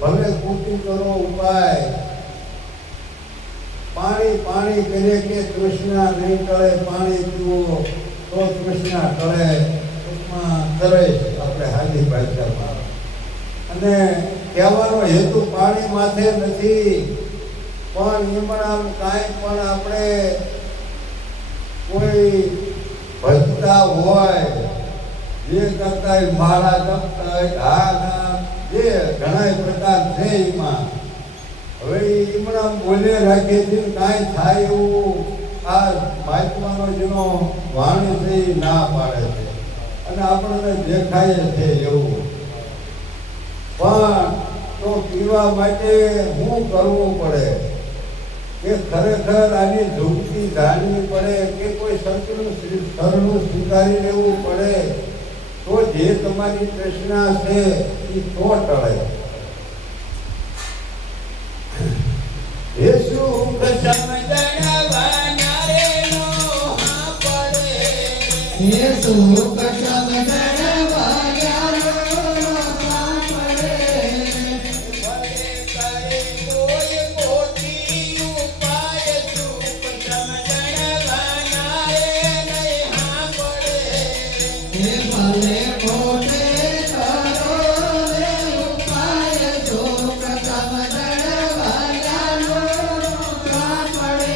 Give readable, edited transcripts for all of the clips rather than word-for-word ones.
ભલે કુટી કરો ઉપાય પાણી પાણી કરે કે તૃષ્ણા નહીં ટળે પાણી પીવો તો તૃષ્ણા ટળે ટૂંકમાં તરે આપણે હાજી ભાષામાં અને કહેવાનો હેતુ પાણી માથે નથી પણ એમાં કાંઈ પણ આપણે કોઈ ભજતા હોય જે કરતા માળા જપતા હોય હા જે ઘણા પ્રકાર છે એમાં હવે એમણા બોલે રાખે છે કાંઈ થાય એવું આ મહાત્માનો જેનો વાણી છે એ ના પાડે છે અને આપણને દેખાય છે એવું પણ તો પીવા માટે શું કરવું પડે કે ખરેખર આની ધૂપથી જાણવી પડે કે કોઈ સંતનું શરણું સ્વીકારી લેવું પડે તો જે તમારી તૃષ્ણા છે એ તો ટળે. એ સુખ સમજણવાના રે નો પડે એ સુખ સમજણવાના નો પડે ભલે કરે કોઈ કોટી ઉપાય સુખ સમજણવાના રે નહીં હા પડે એ ભલે કોટે કરો રે ઉપાય સુખ સમજણવાના નો પડે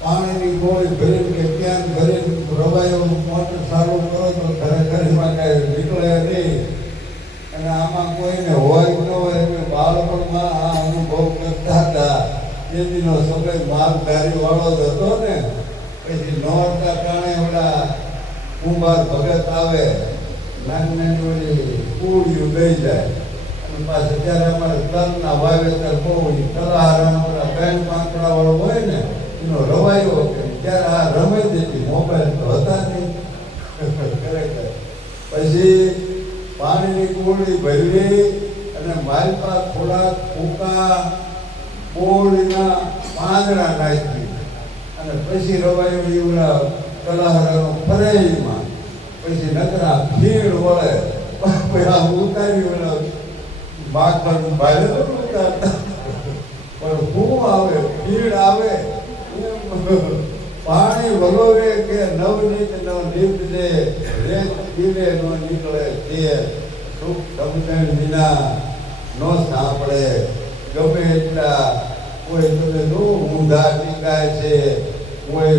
પાણીની ગોળી ભરીને કે ક્યાંક ભરીને રવાયો મોટર સારું કરો તો ખરેખર એમાં કાંઈ નીકળે નહીં અને આમાં કોઈને હોય ન હોય એટલે બાળપણમાં આ અનુભવ કરતા હતા તેનો સમય માલધારી વાળો જ હતો ને પછી નોરતા કારણે ઓલા કુંભાર ભગત આવે નાની નાની ઓલી કુડિયું દઈ જાય અને અને પાછું અત્યારે અમારે તલના વાવેતર બહુ તલહારા પેલા બેન પાંકડા વાળો હોય ને એનો રવાયો ત્યારે આ રમાઈ દેતી મોબાઈલ તો હતા નહીં ખરેખર. પછી પાણીની કુંડી ભરવી અને માલપા થોડા ફૂકા કોળીના પાંદડા નાખી અને પછી રવાયો એવડા તલહારાનો ફરેમાં પછી નકરા ભીડ વળે આ ઉતારી ઓલા માખણ ભારે ઉતારતા પણ શું આવે ભીડ આવે પાણી વલોવે કે નવનીત નવનીત દે રેત પીવે ન નીકળે તે સુખ સમજણ વિના ન સાંભળે ગમે એટલા કોઈ તમે જો ઊંધા ટીકાય છે કોઈ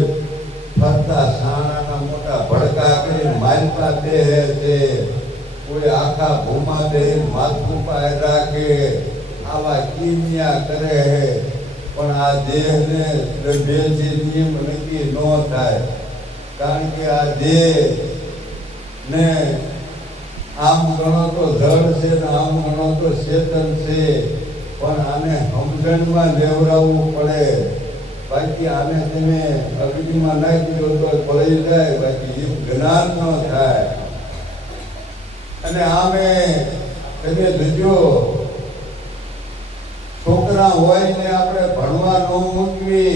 ફરતા સાણાના મોટા ભડકા કરીને માલપા બેહે છે કોઈ આખા ભૂમા દે માથું પાય રાખે આવા કિમિયા કરે હે પણ આ દેહને બે જે નિયમ નક્કી ન થાય કારણ કે આ દેહ ને આમ ગણો તો જળ છે ને આમ ગણો તો ચેતન છે પણ આને સમજણમાં લેવડાવવું પડે બાકી આને તમે અગ્નિમાં નાખી દો તો ભળી જાય બાકી એ જ્ઞાન ન થાય. અને આમે તમે જોજો છોકરા હોય ને આપણે ભણવા ન મૂકવી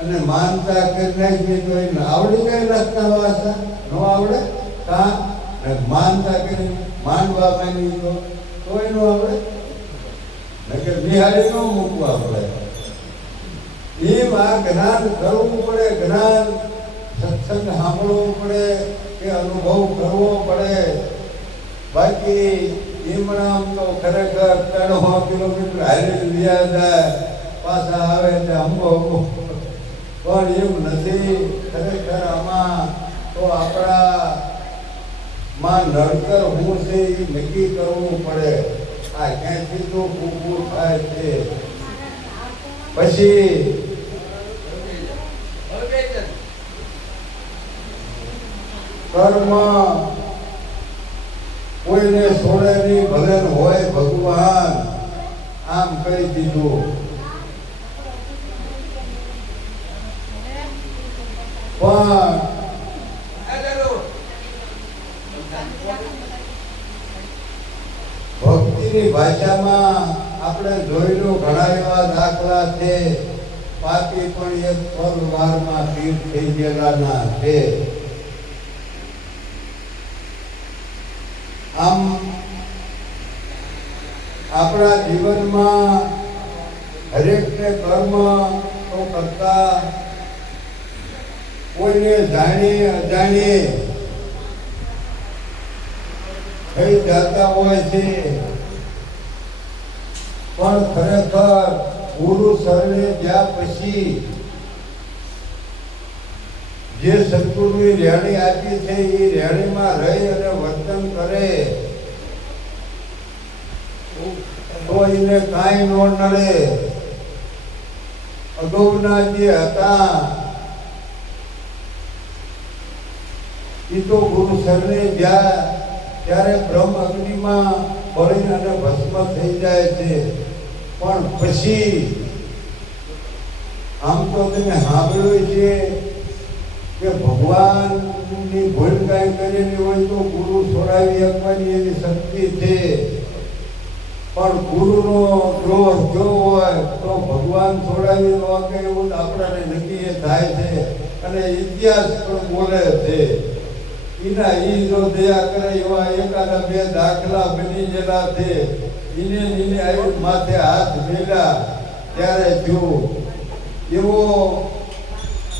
અને માનતા કરી નાખીએ તો એને આવડી જાય લખતા વાંચતા ન આવડે કા માનતા કરી માનવા માંગી તો એનું આવડે નકર નિહાળી ન મૂકવા પડે. એમ આ જ્ઞાન કરવું પડે જ્ઞાન સત્સંગ સાંભળવું પડે કે અનુભવ કરવો પડે બાકી એમણામ તો ખરેખર 300 કિલોમીટર હાલી વ્યા જાય પાછા આવે એટલે અંબો પણ એમ નથી. ખરેખર આમાં તો આપણા માં નડતર હું છે એ નક્કી કરવું પડે. આ ક્યાંથી તો ઊભું થાય છે. પછી કર્મ કોઈને છોડે નહીં ભલે હોય ભગવાન આમ કહી દીધું પણ ભક્તિની ભાષામાં આપણે જોયેલું ઘણા એવા દાખલા છે. પાપી પણ એક પગવારમાં પીર થઈ ગયેલાના છે. આમ આપણા જીવનમાં હરેકને કર્મ તો કરતા કોઈને જાણીએ અજાણીએ થઈ જતા હોય છે પણ ખરેખર ગુરુ શરણે ગયા પછી જે સદગુરુની રેણી આપી છે એ રેણીમાં રહી અને વર્તન કરે તો એને કાંઈ ન નડે. અગાઉના જે હતા એ તો ગુરુ શરણે ગયા ત્યારે બ્રહ્મ અગ્નિમાં બળી અને ભસ્મ થઈ જાય છે પણ પછી આમ તો તમે સાંભળ્યું છે કે ભગવાનની ભૂલ કાંઈ કરેલી હોય તો ગુરુ છોડાવી આપવાની એવી શક્તિ છે પણ ગુરુનો દ્રોહ જો હોય તો ભગવાન છોડાવી ન કે એવું આપણાને નક્કી થાય છે અને ઇતિહાસ પણ બોલે છે. એના ઈ જો દયા કરે એવા એકાદા બે દાખલા બની ગયેલા છે. એને આવી માથે હાથ મેલ્યા ત્યારે જો એવો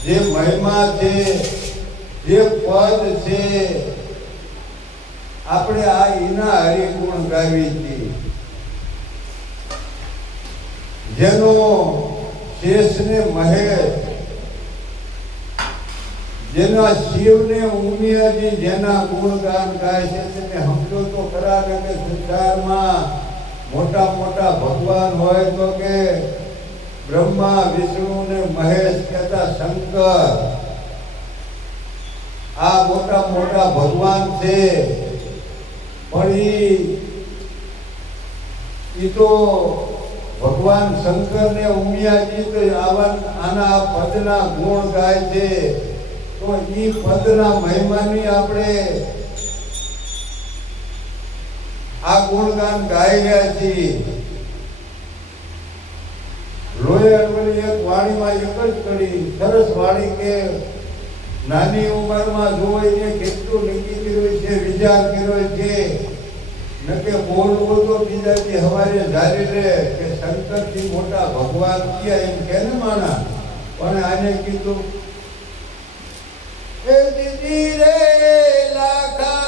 જે મહિમા છે જે પદ છે આપણે આ એના હરિગુણ ગાવી હતી જેનો શેષને મહેશ જેના શિવને ઉમિયાજી જેના ગુણગાન ગાય છે તેને સમજો તો ખરા કે સંસારમાં મોટા મોટા ભગવાન હોય તો કે બ્રહ્મા વિષ્ણુ ને મહેશ કહેતા શંકર આ મોટા મોટા ભગવાન છે પણ એ તો ભગવાન શંકરને ઉમિયાજી તો આના પદના ગુણ ગાય છે. તો એ પદના મહિમાની આપણે આ ગુણગાન ગાઈ રહ્યા છીએ. લોહિયાળવણી એક વાણીમાં એક જ કરી સરસ વાણી કે નાની ઉંમરમાં જોઈને કેટલું નક્કી કર્યું છે, વિચાર કર્યો છે. નકે બોલવું તો બીજાથી હવારે ધારી લે કે શંકરથી મોટા ભગવાન ક્યાં એમ કે ને માણા. પણ આને કીધું એ દીદી રે લાખા